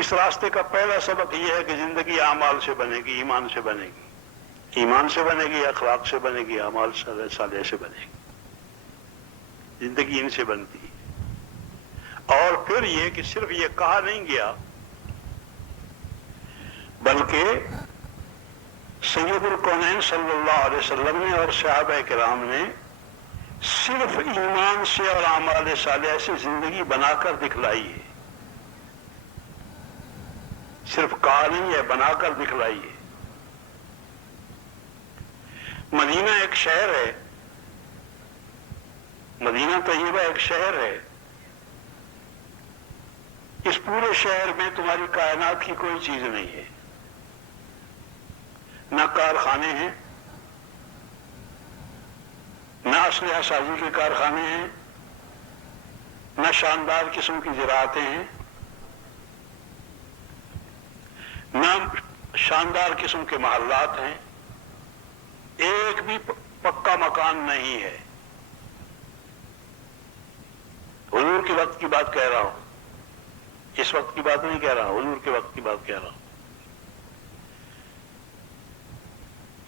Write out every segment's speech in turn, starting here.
اس راستے کا پہلا سبق یہ ہے کہ زندگی اعمال سے بنے گی، ایمان سے بنے گی، ایمان سے بنے گی، اخلاق سے بنے گی، اعمال صالح سے بنے گی، زندگی ان سے بنتی ہے۔ اور پھر یہ کہ صرف یہ کہا نہیں گیا بلکہ سید الکونین صلی اللہ علیہ وسلم نے اور صحابہ کرام نے صرف ایمان سے اور اعمال صالحہ سے زندگی بنا کر دکھلائی ہے، صرف کہا نہیں ہے، بنا کر دکھلائی ہے۔ مدینہ ایک شہر ہے، مدینہ طیبہ ایک شہر ہے، اس پورے شہر میں تمہاری کائنات کی کوئی چیز نہیں ہے، نہ کارخانے ہیں، نہ اسلحہ سازی کے کارخانے ہیں، نہ شاندار قسم کی زراعتیں ہیں، نہ شاندار قسم کے محلات ہیں، ایک بھی پکا مکان نہیں ہے۔ حضور کے وقت کی بات کہہ رہا ہوں، اس وقت کی بات نہیں کہہ رہا، حضور کے وقت کی بات کہہ رہا ہوں۔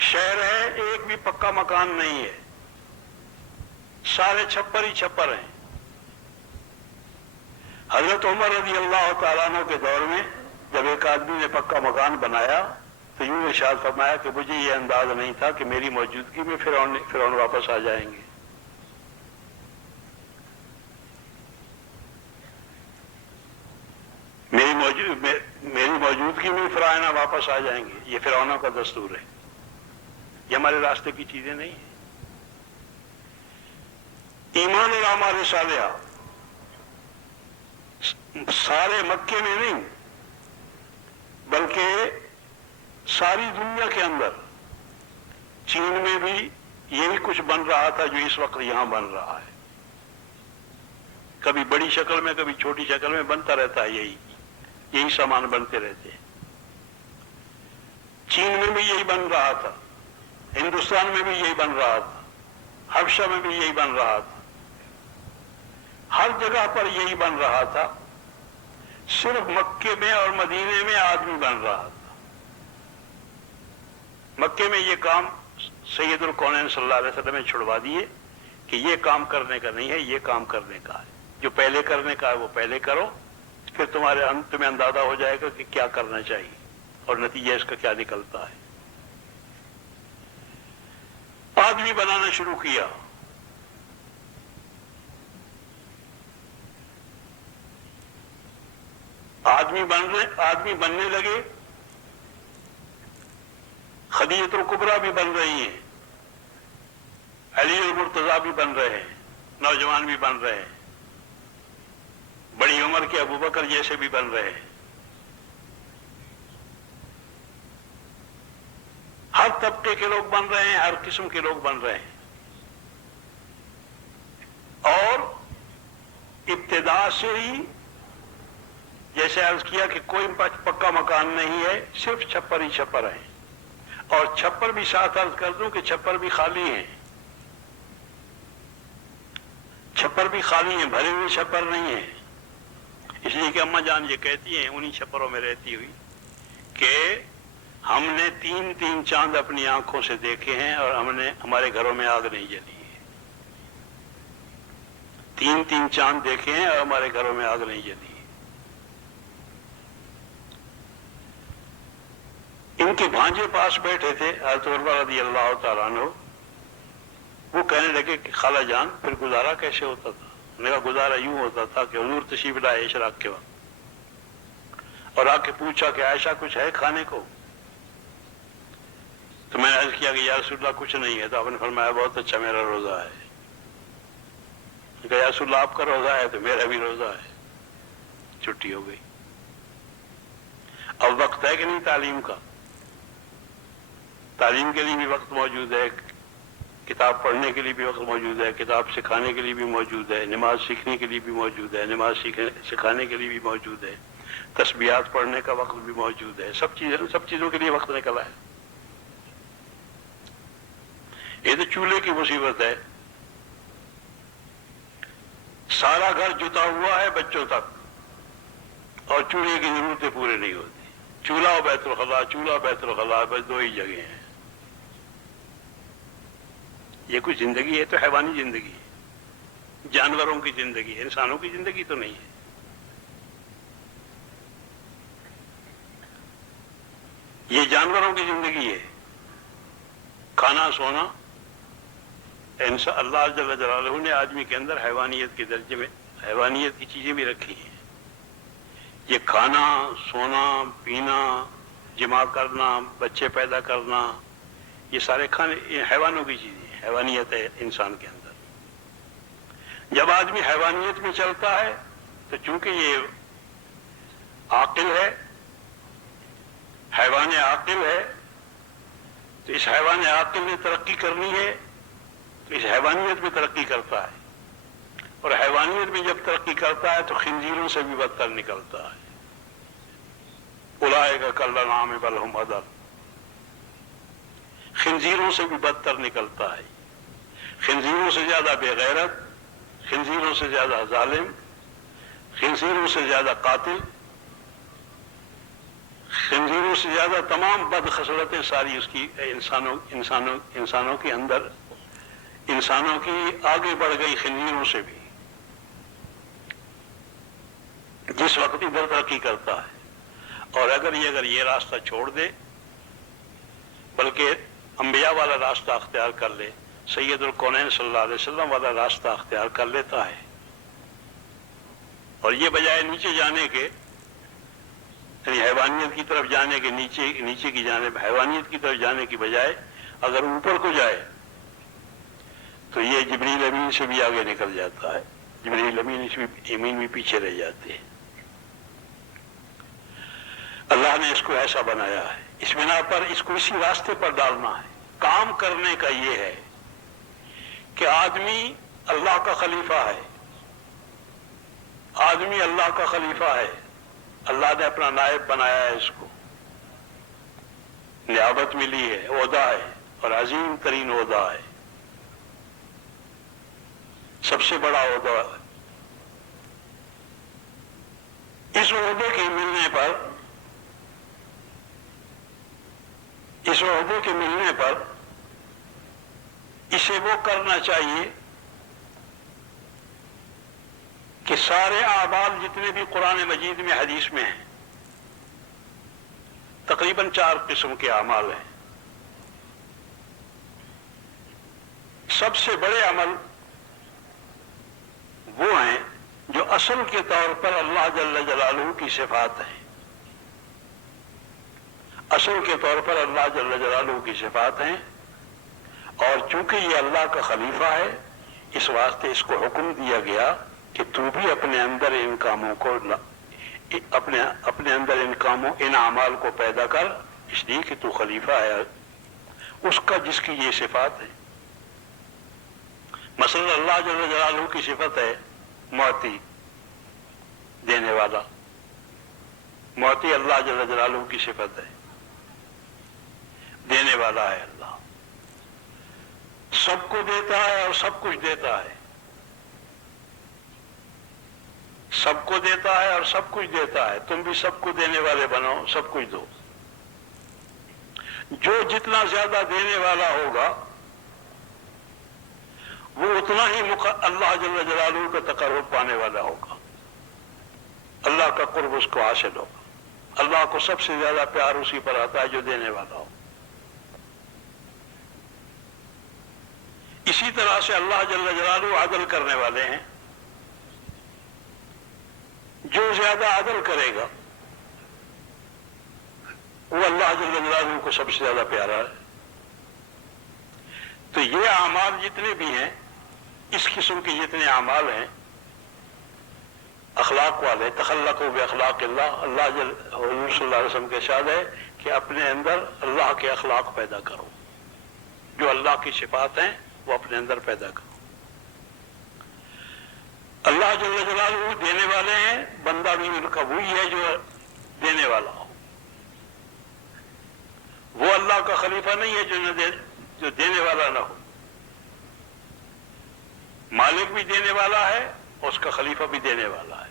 شہر ہے، ایک بھی پکا مکان نہیں ہے، سارے چھپر ہی چھپر ہیں۔ حضرت عمر رضی اللہ تعالیٰ عنہ کے دور میں جب ایک آدمی نے پکا مکان بنایا تو یوں ارشاد فرمایا کہ مجھے یہ انداز نہیں تھا کہ میری موجودگی میں فرعون واپس آ جائیں گے۔ میری موجودگی میں فرعون واپس آ جائیں گے، یہ فرعونوں کا دستور ہے، یہ ہمارے راستے کی چیزیں نہیں ہیں۔ ایمان اور اعمال صالحہ سارے مکے میں نہیں بلکہ ساری دنیا کے اندر، چین میں بھی یہی کچھ بن رہا تھا جو اس وقت یہاں بن رہا ہے، کبھی بڑی شکل میں کبھی چھوٹی شکل میں بنتا رہتا ہے، یہی سامان بنتے رہتے ہیں۔ چین میں بھی یہی بن رہا تھا، ہندوستان میں بھی یہی بن رہا تھا، حبشہ میں بھی یہی بن رہا تھا، ہر جگہ پر یہی بن رہا تھا، صرف مکے میں اور مدینے میں آدمی بن رہا تھا۔ مکے میں یہ کام سید الکونین صلی اللہ علیہ وسلم نے چھڑوا دیے کہ یہ کام کرنے کا نہیں ہے، یہ کام کرنے کا ہے، جو پہلے کرنے کا ہے وہ پہلے کرو، پھر تمہیں اندازہ ہو جائے گا کہ کیا کرنا چاہیے اور نتیجہ اس کا کیا نکلتا ہے۔ آدمی بنانا شروع کیا، آدمی بننے لگے، خدیجہ الکبریٰ بھی بن رہی ہیں، علی المرتضیٰ بھی بن رہے ہیں، نوجوان بھی بن رہے ہیں، بڑی عمر کے ابو بکر جیسے بھی بن رہے ہیں، ہر طبقے کے لوگ بن رہے ہیں، ہر قسم کے لوگ بن رہے ہیں۔ اور ابتدا سے ہی جیسے عرض کیا کہ کوئی پکا مکان نہیں ہے، صرف چھپر ہی چھپر ہیں، اور چھپر بھی ساتھ عرض کر دوں کہ چھپر بھی خالی ہیں، چھپر بھی خالی ہیں، بھرے ہوئے چھپر نہیں ہیں۔ اس لیے کہ اماں جان یہ کہتی ہیں انہی چھپروں میں رہتی ہوئی کہ ہم نے تین چاند اپنی آنکھوں سے دیکھے ہیں اور ہمارے گھروں میں آگ نہیں جلی ہے، تین چاند دیکھے ہیں اور ہمارے گھروں میں آگ نہیں جلی ہے۔ ان کے بھانجے پاس بیٹھے تھے حضرت عمر رضی اللہ تعالیٰ عنہ، وہ کہنے لگے کہ خالہ جان پھر گزارا کیسے ہوتا تھا؟ میں نے کہا گزارا یوں ہوتا تھا کہ حضور تشریف لائے اشراق کے وقت اور آ کے پوچھا کہ عائشہ کچھ ہے کھانے کو؟ تو میں نے عرض کیا کہ یا رسول اللہ کچھ نہیں ہے، تو آپ نے فرمایا بہت اچھا میرا روزہ ہے۔ میں نے کہا یا رسول اللہ آپ کا روزہ ہے تو میرا بھی روزہ ہے۔ چھٹی ہو گئی۔ اب وقت ہے کہ نہیں تعلیم کا؟ تعلیم کے لیے بھی وقت موجود ہے، کتاب پڑھنے کے لیے بھی وقت موجود ہے، کتاب سکھانے کے لیے بھی موجود ہے، نماز سیکھنے کے لیے بھی موجود ہے، نماز سکھانے کے لیے بھی موجود ہے، تسبیحات پڑھنے کا وقت بھی موجود ہے، سب چیزوں کے لیے وقت نکلا ہے۔ یہ تو چولہے کی مصیبت ہے، سارا گھر جتا ہوا ہے بچوں تک، اور چولہے کی ضرورتیں پورے نہیں ہوتی. چولہا اور بیت الخلاء، چولہا بیت الخلاء، بس دو ہی جگہ ہیں. یہ کوئی زندگی ہے؟ تو حیوانی زندگی ہے، جانوروں کی زندگی ہے، انسانوں کی زندگی تو نہیں ہے. یہ جانوروں کی زندگی ہے. کھانا سونا، اللہ جل جلالہ نے آدمی کے اندر حیوانیت کے درجے میں حیوانیت کی چیزیں بھی رکھی ہیں. یہ کھانا، سونا، پینا، جمع کرنا، بچے پیدا کرنا، یہ سارے کھانے، یہ حیوانوں کی چیزیں ہیں. حیوانیت ہے انسان کے اندر. جب آدمی حیوانیت میں چلتا ہے تو چونکہ یہ عاقل ہے، حیوان عاقل ہے، تو اس حیوان عاقل نے ترقی کرنی ہے تو اس حیوانیت میں ترقی کرتا ہے. اور حیوانیت میں جب ترقی کرتا ہے تو خنزیروں سے بھی بدتر نکلتا ہے. اولئک کالانعام بل ھم اضل. خنزیروں سے بھی بدتر نکلتا ہے. خنزیروں سے زیادہ بے غیرت، خنزیروں سے زیادہ ظالم، خنزیروں سے زیادہ قاتل، خنزیروں سے زیادہ تمام بد خصلتیں ساری اس کی انسانوں کے اندر، انسانوں کی آگے بڑھ گئی خنزیروں سے بھی. جس وقت ادھر ترقی کرتا ہے اور اگر یہ راستہ چھوڑ دے، بلکہ انبیاء والا راستہ اختیار کر لے، سید الکونین صلی اللہ علیہ وسلم والا راستہ اختیار کر لیتا ہے، اور یہ بجائے نیچے جانے کے، یعنی حیوانیت کی طرف جانے کے، نیچے کی جانب حیوانیت کی طرف جانے کی بجائے اگر اوپر کو جائے تو یہ جبریل امین سے بھی آگے نکل جاتا ہے. جبریل امین بھی پیچھے رہ جاتے ہیں. اللہ نے اس کو ایسا بنایا ہے. اس بنا پر اس کو اسی راستے پر ڈالنا ہے. کام کرنے کا یہ ہے کہ آدمی اللہ کا خلیفہ ہے. آدمی اللہ کا خلیفہ ہے. اللہ نے اپنا نائب بنایا ہے. اس کو نیابت ملی ہے، عہدہ ہے، اور عظیم ترین عہدہ ہے، سب سے بڑا عہدہ ہے. اس عہدے کے ملنے پر اسے وہ کرنا چاہیے کہ سارے اعمال جتنے بھی قرآن مجید میں، حدیث میں ہیں، تقریباً 4 قسم کے اعمال ہیں. سب سے بڑے عمل وہ ہیں جو اصل کے طور پر اللہ جل جلالہ کی صفات ہیں. اصل کے طور پر اللہ جل جلالہ کی صفات ہیں، اور چونکہ یہ اللہ کا خلیفہ ہے اس واسطے اس کو حکم دیا گیا کہ تو بھی اپنے اندر ان کاموں کو، اپنے اندر ان اعمال کو پیدا کر، اس لیے کہ تو خلیفہ ہے اس کا جس کی یہ صفات ہے. مثلا اللہ جل جلالہ کی صفت ہے معطی، دینے والا. معطی اللہ جل جلالہ کی صفت ہے، دینے والا ہے. اللہ سب کو دیتا ہے اور سب کچھ دیتا ہے. سب کو دیتا ہے اور سب کچھ دیتا ہے. تم بھی سب کو دینے والے بنو، سب کچھ دو. جو جتنا زیادہ دینے والا ہوگا وہ اتنا ہی اللہ جل جلالہ کا تقرب پانے والا ہوگا، اللہ کا قرب اس کو حاصل ہوگا. اللہ کو سب سے زیادہ پیار اسی پر آتا ہے جو دینے والا ہو. اسی طرح سے اللہ جل جلالہ عدل کرنے والے ہیں. جو زیادہ عدل کرے گا وہ اللہ جل جلالہ کو سب سے زیادہ پیارا ہے. تو یہ اعمال جتنے بھی ہیں، اس قسم کے جتنے اعمال ہیں اخلاق والے، تخلقوا باخلاق اللہ، حضور صلی اللہ علیہ وسلم کے ارشاد ہے کہ اپنے اندر اللہ کے اخلاق پیدا کرو. جو اللہ کی صفات ہیں وہ اپنے اندر پیدا کرو. اللہ جل جلالہ دینے والے ہیں، بندہ بھی ان کا وہی ہے جو دینے والا ہو. وہ اللہ کا خلیفہ نہیں ہے جو دینے والا نہ ہو. مالک بھی دینے والا ہے اور اس کا خلیفہ بھی دینے والا ہے.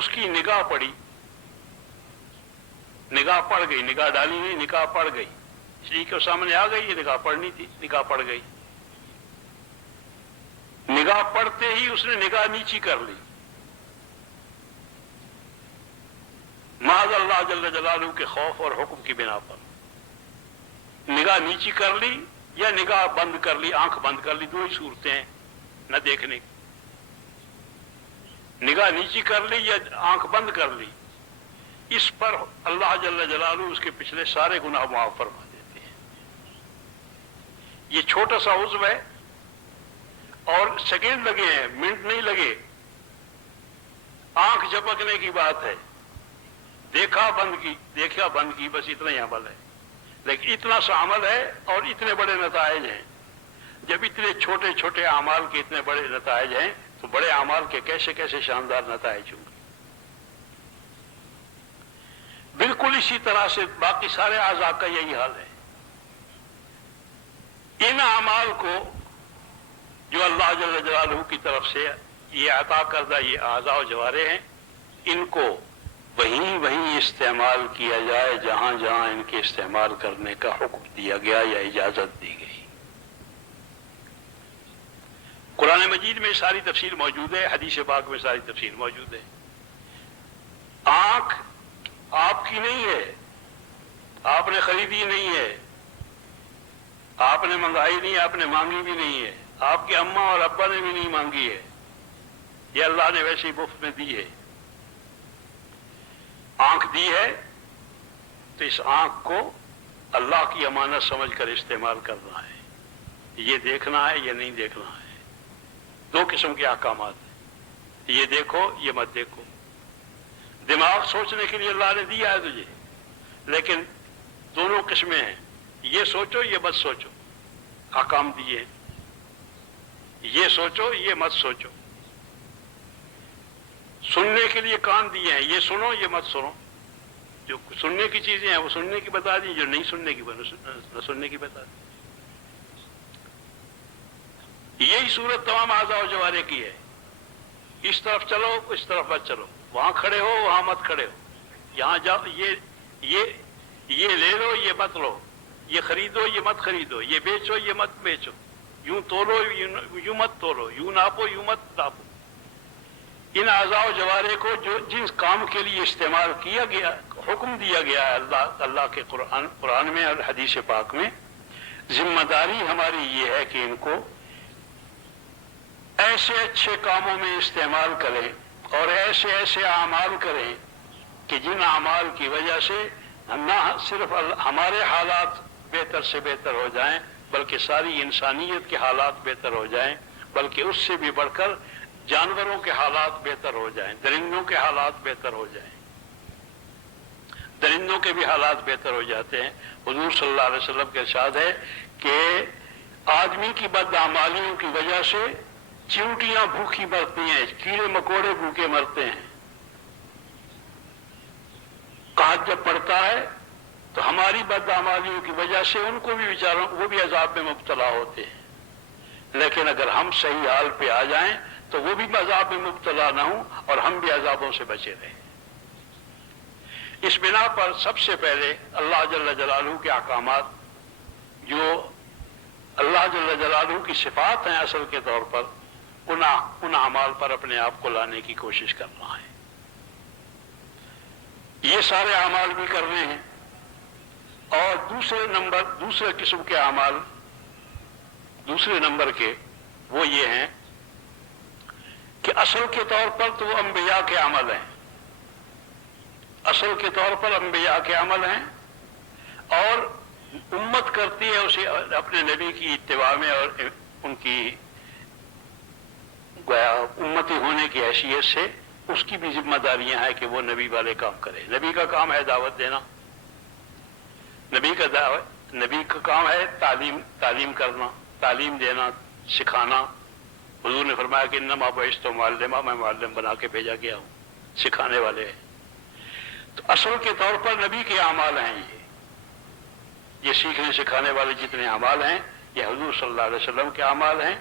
اس کی نگاہ پڑی، نگاہ پڑ گئی، نگاہ ڈالی نہیں، نگاہ پڑ گئی، اس لیے کہ وہ سامنے آ گئی، یہ نگاہ پڑنی تھی، نگاہ پڑ گئی۔ نگاہ پڑتے ہی اس نے نگاہ نیچی کر لی، معاذ اللہ جل جلالہ کے خوف اور حکم کی بنا پر نگاہ نیچی کر لی یا نگاہ بند کر لی، آنکھ بند کر لی، دو ہی صورتیں ہیں نہ دیکھنے کی۔ نگاہ نیچی کر لی یا آنکھ بند کر لی، اس پر اللہ جل جلالہ اس کے پچھلے سارے گناہ معاف فرما دیتے ہیں۔ یہ چھوٹا سا عضو ہے اور سیکنڈ لگے ہیں، منٹ نہیں لگے، آنکھ جھپکنے کی بات ہے، دیکھا بند کی، دیکھا بند کی، بس اتنا ہی عمل ہے، لیکن اتنا سا عمل ہے اور اتنے بڑے نتائج ہیں۔ جب اتنے چھوٹے چھوٹے اعمال کے اتنے بڑے نتائج ہیں تو بڑے اعمال کے کیسے کیسے شاندار نتائج ہوں گے۔ بالکل اسی طرح سے باقی سارے اعضاء کا یہی حال ہے۔ ان اعمال کو جو اللہ جل جلالہ کی طرف سے یہ عطا کردہ یہ اعضاء و جوارح ہیں، ان کو وہیں استعمال کیا جائے جہاں جہاں ان کے استعمال کرنے کا حکم دیا گیا یا اجازت دی گئی۔ قرآن مجید میں ساری تفصیل موجود ہے، حدیث پاک میں ساری تفصیل موجود ہے۔ آنکھ آپ کی نہیں ہے، آپ نے خریدی نہیں ہے، آپ نے منگائی نہیں، آپ نے مانگی بھی نہیں ہے، آپ کے اماں اور ابا نے بھی نہیں مانگی ہے، یہ اللہ نے ویسے ہی مفت میں دی ہے۔ آنکھ دی ہے تو اس آنکھ کو اللہ کی امانت سمجھ کر استعمال کرنا ہے، یہ دیکھنا ہے یا نہیں دیکھنا ہے۔ دو قسم کے احکامات ہیں، یہ دیکھو یہ مت دیکھو۔ دماغ سوچنے کے لیے اللہ نے دیا ہے تجھے، لیکن دونوں قسمیں ہیں، یہ سوچو یہ مت سوچو، احکام دیے ہیں، یہ سوچو یہ مت سوچو۔ سننے کے لیے کان دیے ہیں، یہ سنو یہ مت سنو، جو سننے کی چیزیں ہیں وہ سننے کی بتا دی، جو نہیں سننے کی نہ سننے کی بتا دی۔ یہی صورت تمام اعضاء و جوارح کی ہے، اس طرف چلو اس طرف مت چلو، وہاں کھڑے ہو وہاں مت کھڑے ہو، یہاں جاؤ، یہ لے لو یہ مت لو، یہ خریدو یہ مت خریدو، یہ بیچو یہ مت بیچو، یوں تولو یوں مت تولو، یوں ناپو یوں مت ناپو۔ ان اعضاء و جوارح کو جو جن کام کے لیے استعمال کیا گیا، حکم دیا گیا ہے اللہ کے قرآن میں اور حدیث پاک میں، ذمہ داری ہماری یہ ہے کہ ان کو ایسے اچھے کاموں میں استعمال کریں اور ایسے ایسے اعمال کریں کہ جن اعمال کی وجہ سے نہ صرف ہمارے حالات بہتر سے بہتر ہو جائیں بلکہ ساری انسانیت کے حالات بہتر ہو جائیں، بلکہ اس سے بھی بڑھ کر جانوروں کے حالات بہتر ہو جائیں، درندوں کے حالات بہتر ہو جائیں۔ درندوں کے بھی حالات بہتر ہو جاتے ہیں۔ حضور صلی اللہ علیہ وسلم کا ارشاد ہے کہ آدمی کی بدعمالیوں کی وجہ سے چیونٹیاں بھوکی مرتی ہیں، کیڑے مکوڑے بھوکے مرتے ہیں۔ قحط جب پڑتا ہے تو ہماری بدعمالیوں کی وجہ سے ان کو بھی بیچاروں وہ بھی عذاب میں مبتلا ہوتے ہیں، لیکن اگر ہم صحیح حال پہ آ جائیں تو وہ بھی عذاب میں مبتلا نہ ہوں اور ہم بھی عذابوں سے بچے رہیں۔ اس بنا پر سب سے پہلے اللہ جل جلالہ کے احکامات جو اللہ جل جلالہ کی صفات ہیں اصل کے طور پر، ان اعمال پر اپنے آپ کو لانے کی کوشش کرنا ہے۔ یہ سارے اعمال بھی کرنے ہیں۔ اور دوسرے قسم کے اعمال دوسرے نمبر کے وہ یہ ہیں کہ اصل کے طور پر تو وہ انبیاء کے عمل ہیں، اصل کے طور پر انبیاء کے عمل ہیں، اور امت کرتی ہے اسے اپنے نبی کی اتباع میں اور ان کی امتی ہونے کی حیثیت سے اس کی بھی ذمہ داریاں ہیں کہ وہ نبی والے کام کرے۔ نبی کا کام ہے دعوت دینا، نبی کا کام ہے تعلیم کرنا، تعلیم دینا، سکھانا۔ حضور نے فرمایا کہ انما بعثت معلما، میں معلم بنا کے بھیجا گیا ہوں، سکھانے والے ہیں۔ تو اصل کے طور پر نبی کے اعمال ہیں یہ سیکھنے سکھانے والے جتنے اعمال ہیں یہ حضور صلی اللہ علیہ وسلم کے اعمال ہیں،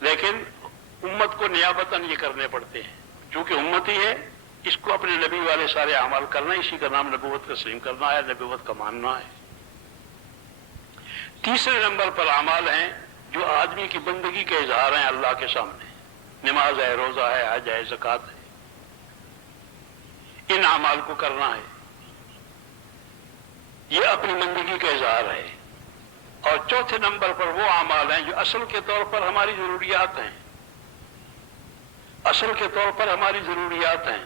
لیکن امت کو نیابتاً یہ کرنے پڑتے ہیں، چونکہ امتی ہے اس کو اپنے نبی والے سارے اعمال کرنا، اسی کا نام نبوت تسلیم کرنا ہے، نبوت کا ماننا ہے۔ تیسرے نمبر پر اعمال ہیں جو آدمی کی بندگی کے اظہار ہیں اللہ کے سامنے، نماز ہے، روزہ ہے، حج ہے، زکوٰۃ ہے، ان اعمال کو کرنا ہے، یہ اپنی بندگی کا اظہار ہے۔ اور چوتھے نمبر پر وہ اعمال ہیں جو اصل کے طور پر ہماری ضروریات ہیں، اصل کے طور پر ہماری ضروریات ہیں،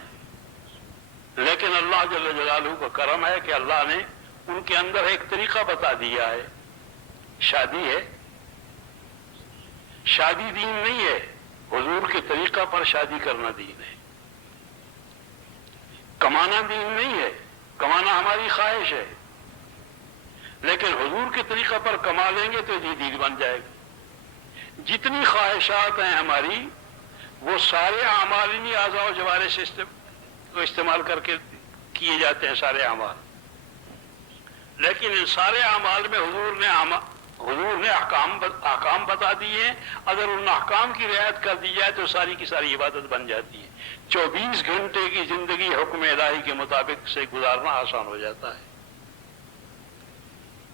لیکن اللہ جل جلالہ کا کرم ہے کہ اللہ نے ان کے اندر ایک طریقہ بتا دیا ہے۔ شادی ہے، شادی دین نہیں ہے، حضور کے طریقہ پر شادی کرنا دین ہے۔ کمانا دین نہیں ہے، کمانا ہماری خواہش ہے، لیکن حضور کے طریقہ پر کما لیں گے تو یہ دین بن جائے گا۔ جتنی خواہشات ہیں ہماری وہ سارے اعمال انہی اعضاء و جوارح سے استعمال کر کے کیے جاتے ہیں سارے اعمال، لیکن ان سارے اعمال میں حضور نے احکام بتا دیے ہیں، اگر ان احکام کی رعایت کر دی جائے تو ساری کی ساری عبادت بن جاتی ہے۔ 24 گھنٹے کی زندگی حکم الہی کے مطابق سے گزارنا آسان ہو جاتا ہے۔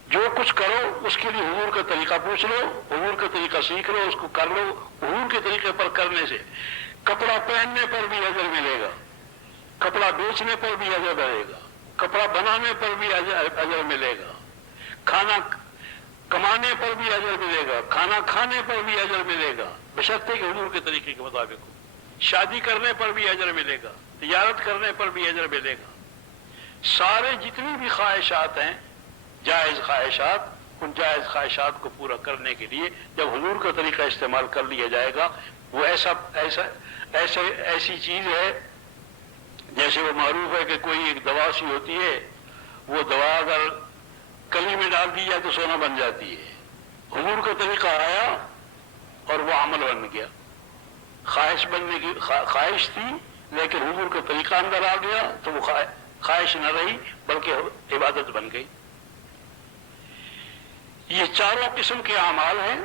جو کچھ کرو اس کے لیے حضور کا طریقہ پوچھ لو، حضور کا طریقہ سیکھ لو، اس کو کر لو۔ حضور کے طریقے پر کرنے سے کپڑا پہننے پر بھی اجر ملے گا، کپڑا بیچنے پر بھی اجر ملے گا، کپڑا بنانے پر بھی اجر ملے گا، کھانا کمانے پر بھی اجر ملے گا، کھانا کھانے پر بھی اجر ملے گا، بشرطے کہ حضور کے طریقے کے مطابق ہو۔ شادی کرنے پر بھی اجر ملے گا، تجارت کرنے پر بھی اجر ملے گا۔ سارے جتنی بھی خواہشات ہیں جائز خواہشات، ان جائز خواہشات کو پورا کرنے کے لیے جب حضور کا طریقہ استعمال کر لیا جائے گا، وہ ایسی چیز ہے جیسے وہ معروف ہے کہ کوئی ایک دوا سی ہوتی ہے، وہ دوا اگر کلی میں ڈال دی جائے تو سونا بن جاتی ہے۔ حضور کا طریقہ آیا اور وہ عمل بن گیا۔ خواہش بننے کی خواہش تھی لیکن حضور کا طریقہ اندر آ گیا تو وہ خواہش نہ رہی بلکہ عبادت بن گئی۔ یہ چاروں قسم کے اعمال ہیں۔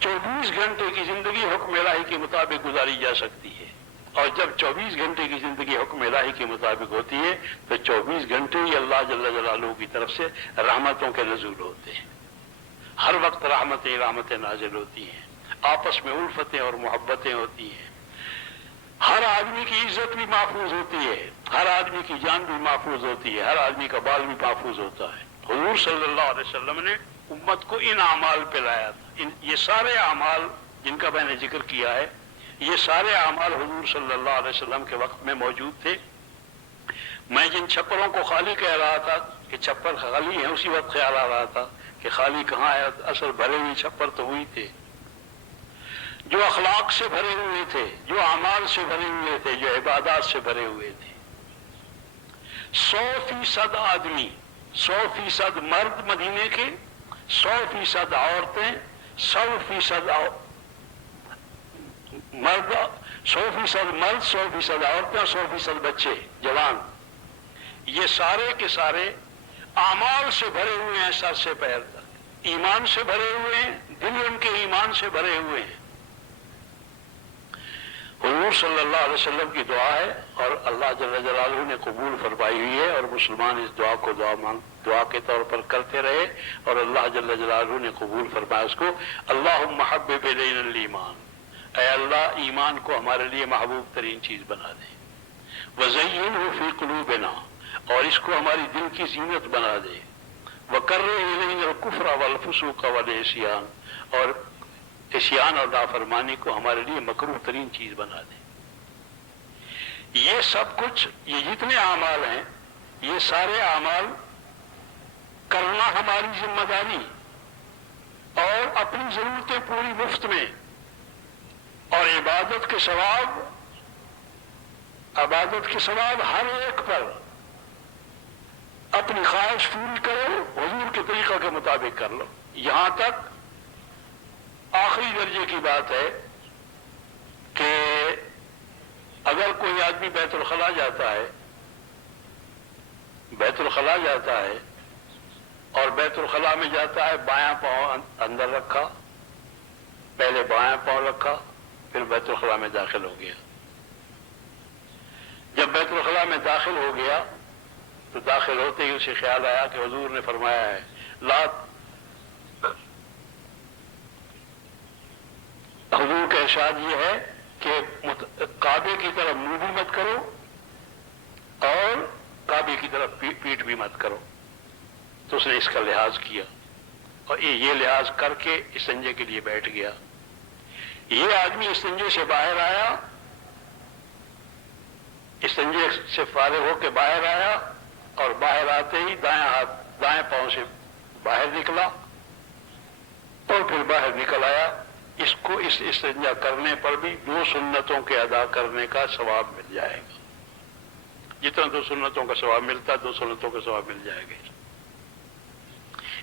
24 گھنٹے کی زندگی حکم الہی کے مطابق گزاری جا سکتی ہے، اور جب 24 گھنٹے کی زندگی حکم الہی کے مطابق ہوتی ہے تو 24 گھنٹے ہی اللہ جل جلالہ کی طرف سے رحمتوں کے نزول ہوتے ہیں۔ ہر وقت رحمتیں نازل ہوتی ہیں، آپس میں الفتیں اور محبتیں ہوتی ہیں، ہر آدمی کی عزت بھی محفوظ ہوتی ہے، ہر آدمی کی جان بھی محفوظ ہوتی ہے، ہر آدمی کا بال بھی محفوظ ہوتا ہے۔ حضور صلی اللہ علیہ وسلم نے امت کو ان اعمال پہ لایا تھا۔ یہ سارے اعمال جن کا میں نے ذکر کیا ہے، یہ سارے اعمال حضور صلی اللہ علیہ وسلم کے وقت میں موجود تھے۔ میں جن چھپروں کو خالی کہہ رہا تھا کہ چھپر خالی ہیں، اسی وقت خیال آ رہا تھا کہ خالی کہاں ہے، اصل بھرے ہوئے چھپر تو ہوئی تھے، جو اخلاق سے بھرے ہوئے تھے، جو اعمال سے بھرے ہوئے تھے، جو عبادات سے بھرے ہوئے تھے۔ 100% آدمی، 100% مرد مدینے کے، 100% عورتیں، 100% مرد، 100% مرد، 100% عورتیں اور 100% بچے جوان، یہ سارے کے سارے اعمال سے بھرے ہوئے ہیں، سر سے پیر تک ایمان سے بھرے ہوئے ہیں، دل ان کے ایمان سے بھرے ہوئے ہیں۔ حضور صلی اللہ علیہ وسلم کی دعا ہے اور اللہ جل جلالہ نے قبول فرمائی ہوئی ہے، اور مسلمان اس دعا کو دعا کے طور پر کرتے رہے، اور اللہ جل جلالہ نے قبول فرمایا اس کو۔ اللہم حبب الینا الایمان، اے اللہ ایمان کو ہمارے لیے محبوب ترین چیز بنا دے، وزینہ فی قلوبنا، اور اس کو ہماری دل کی زینت بنا دے، وکرہ الینا الکفر والفسوق والعصیان، اور عصیان اور نافرمانی کو ہمارے لیے مکروہ ترین چیز بنا دے۔ یہ سب کچھ، یہ جتنے اعمال ہیں، یہ سارے اعمال کرنا ہماری ذمہ داری، اور اپنی ضرورتیں پوری مفت میں، اور عبادت کے ثواب ہر ایک پر اپنی خواہش پوری کرو، حضور کے طریقہ کے مطابق کر لو۔ یہاں تک آخری درجے کی بات ہے کہ اگر کوئی آدمی بیت الخلاء جاتا ہے اور بیت الخلاء میں جاتا ہے، بایاں پاؤں اندر رکھا، پہلے بایاں پاؤں رکھا، پھر بیت الخلاء میں داخل ہو گیا۔ جب بیت الخلاء میں داخل ہو گیا تو داخل ہوتے ہی اسے خیال آیا کہ حضور نے فرمایا ہے حضور کا ارشاد یہ ہے کہ کعبے کی طرف منہ بھی مت کرو اور کعبے کی طرف پیٹ بھی مت کرو. تو اس نے اس کا لحاظ کیا اور یہ لحاظ کر کے استنجے کے لیے بیٹھ گیا. یہ آدمی استنجے سے باہر آیا, استنجے سے فارغ ہو کے باہر آیا اور باہر آتے ہی دائیں پاؤں سے باہر نکلا اور پھر باہر نکل آیا. اس کو اس استنجا کرنے پر بھی 2 سنتوں کے ادا کرنے کا ثواب مل جائے گا. جتنا 2 سنتوں کا ثواب ملتا 2 سنتوں کا ثواب مل جائے گا.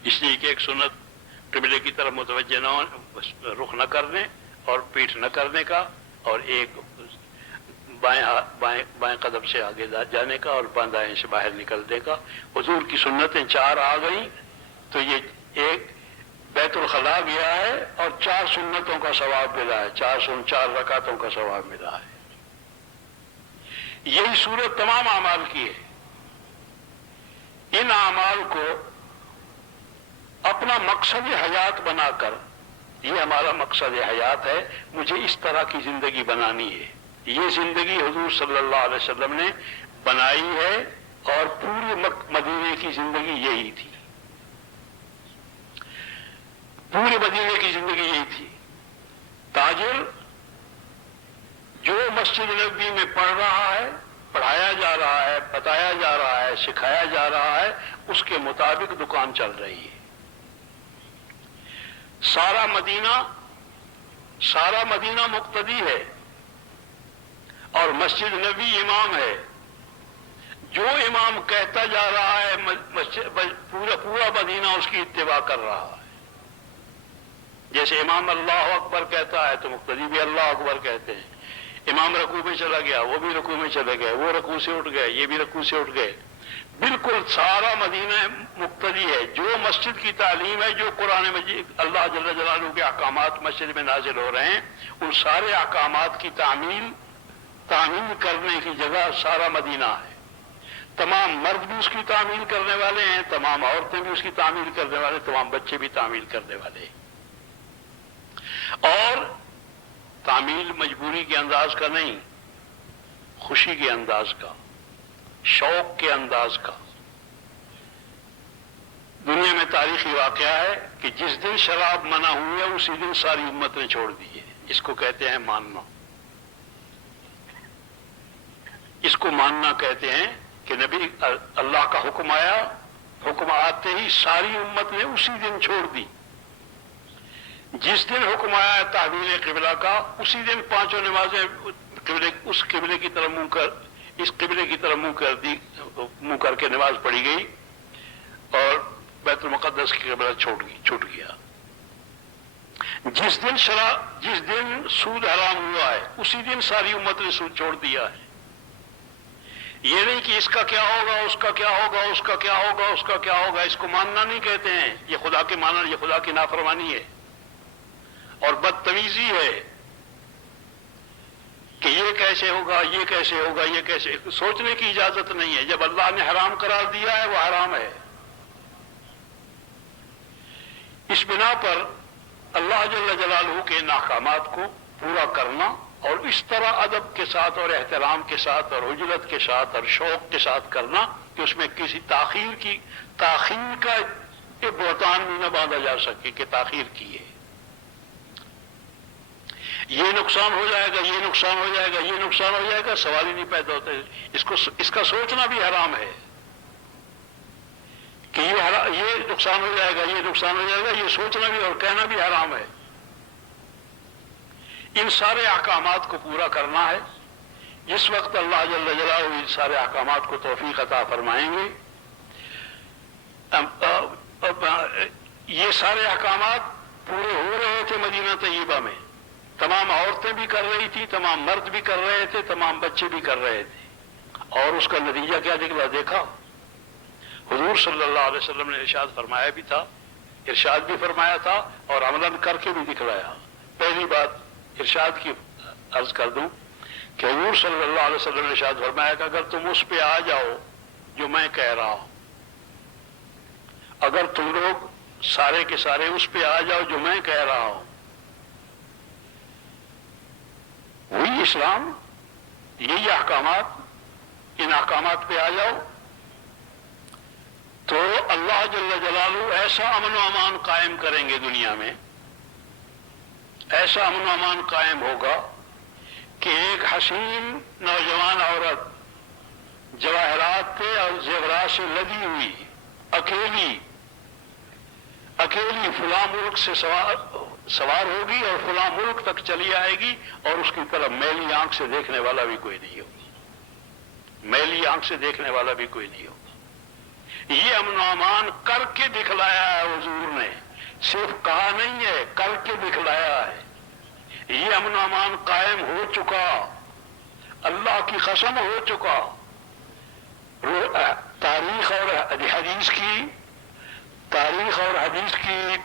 اس لیے کہ ایک سنت قبلے کی طرف متوجہ نہ رخ نہ کرنے اور پیٹھ نہ کرنے کا, اور ایک بائیں قدم سے آگے جانے کا اور دائیں سے باہر نکلنے کا. حضور کی سنتیں 4 آ گئیں تو یہ ایک بیت الخلاء گیا ہے اور 4 سنتوں کا ثواب ملا ہے, 4 رکعتوں کا ثواب ملا ہے. یہی صورت تمام اعمال کی ہے. ان اعمال کو اپنا مقصد حیات بنا کر, یہ ہمارا مقصد حیات ہے, مجھے اس طرح کی زندگی بنانی ہے. یہ زندگی حضور صلی اللہ علیہ وسلم نے بنائی ہے اور پورے مدینے کی زندگی یہی تھی. پورے مدینے کی زندگی یہی تھی. تاجر جو مسجد نبوی میں پڑھ رہا ہے, پڑھایا جا رہا ہے, بتایا جا رہا ہے, سکھایا جا رہا ہے, اس کے مطابق دکان چل رہی ہے. سارا مدینہ مقتدی ہے اور مسجد نبوی امام ہے. جو امام کہتا جا رہا ہے پورا مدینہ اس کی اتباع کر رہا ہے. جیسے امام اللہ اکبر کہتا ہے تو مقتدی بھی اللہ اکبر کہتے ہیں. امام رکوع میں چلا گیا, وہ بھی رکوع میں چلے گئے, وہ رکوع سے اٹھ گئے, یہ بھی رکوع سے اٹھ گئے. بالکل سارا مدینہ مقتدی ہے. جو مسجد کی تعلیم ہے, جو قرآن مجید اللہ جل جلالہ کے احکامات مسجد میں نازل ہو رہے ہیں, ان سارے احکامات کی تعمیل کرنے کی جگہ سارا مدینہ ہے. تمام مرد بھی اس کی تعمیل کرنے والے ہیں, تمام عورتیں بھی اس کی تعمیل کرنے والے, تمام بچے بھی تعمیل کرنے والے ہیں. اور تعمیل مجبوری کے انداز کا نہیں, خوشی کے انداز کا, شوق کے انداز کا. دنیا میں تاریخی واقعہ ہے کہ جس دن شراب منع ہوئی ہے اسی دن ساری امت نے چھوڑ دی ہے. اس کو کہتے ہیں ماننا. اس کو ماننا کہتے ہیں کہ نبی اللہ کا حکم آیا, حکم آتے ہی ساری امت نے اسی دن چھوڑ دی. جس دن حکم آیا تحویل قبلہ کا اسی دن 5 نمازیں اس قبلے کی طرف منہ کر, اس قبلے کی طرف منہ کر کے نماز پڑھی گئی اور بیت المقدس کی قبلہ چھوٹ گیا. جس دن سود حرام ہوا ہے اسی دن ساری امت نے سود چھوڑ دیا ہے. یہ نہیں کہ اس کا کیا ہوگا, اس کا کیا ہوگا, اس کا کیا ہوگا, اس کا کیا ہوگا. اس کو ماننا نہیں کہتے ہیں. یہ خدا کے ماننا, یہ خدا کی نافرمانی ہے اور بدتمیزی ہے کہ یہ کیسے ہوگا, یہ کیسے ہوگا, یہ کیسے. سوچنے کی اجازت نہیں ہے. جب اللہ نے حرام قرار دیا ہے وہ حرام ہے. اس بنا پر اللہ جل جلالہ کے ان احکامات کو پورا کرنا اور اس طرح ادب کے ساتھ اور احترام کے ساتھ اور عجلت کے ساتھ اور شوق کے ساتھ کرنا کہ اس میں کسی تاخیر کا بہتان بھی نہ باندھا جا سکے کہ تاخیر کی ہے, یہ نقصان ہو جائے گا, یہ نقصان ہو جائے گا, یہ نقصان ہو جائے گا. سوال ہی نہیں پیدا ہوتے. اس کا سوچنا بھی حرام ہے کہ یہ نقصان ہو جائے گا, یہ نقصان ہو جائے گا. یہ سوچنا بھی اور کہنا بھی حرام ہے. ان سارے احکامات کو پورا کرنا ہے. جس وقت اللہ جل جلالہ ان سارے احکامات کو توفیق عطا فرمائیں گے, یہ سارے احکامات پورے ہو رہے تھے مدینہ طیبہ میں. تمام عورتیں بھی کر رہی تھی, تمام مرد بھی کر رہے تھے, تمام بچے بھی کر رہے تھے. اور اس کا نتیجہ کیا نکلا دیکھا. حضور صلی اللہ علیہ وسلم نے ارشاد فرمایا بھی تھا, ارشاد بھی فرمایا تھا اور عملاً کر کے بھی دکھلایا. پہلی بات ارشاد کی عرض کر دوں کہ حضور صلی اللہ علیہ وسلم نے ارشاد فرمایا کہ اگر تم اس پہ آ جاؤ جو میں کہہ رہا ہوں، اگر تم لوگ سارے کے سارے اس پہ آ جاؤ جو میں کہہ رہا ہوں، وہی اسلام، یہی احکامات، ان احکامات پہ آ جاؤ، تو اللہ جل جلالہ ایسا امن و امان قائم کریں گے دنیا میں، ایسا امن و امان قائم ہوگا کہ ایک حسین نوجوان عورت جواہرات پہ اور زیورات سے لدی ہوئی اکیلی فلاں ملک سے سوار ہوگی اور فلاں ملک تک چلی آئے گی، اور اس کی طرف میلی آنکھ سے دیکھنے والا بھی کوئی نہیں ہوگا، میلی آنکھ سے دیکھنے والا بھی کوئی نہیں ہوگا۔ یہ امن و امان کر کے دکھلایا ہے حضور نے، صرف کہا نہیں ہے، کر کے دکھلایا ہے۔ یہ امن و امان قائم ہو چکا، اللہ کی قسم ہو چکا۔ تاریخ اور حدیث کی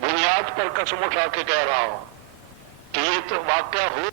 بنیاد پر قسم اٹھا کے کہہ رہا ہوں کہ یہ تو واقعہ ہو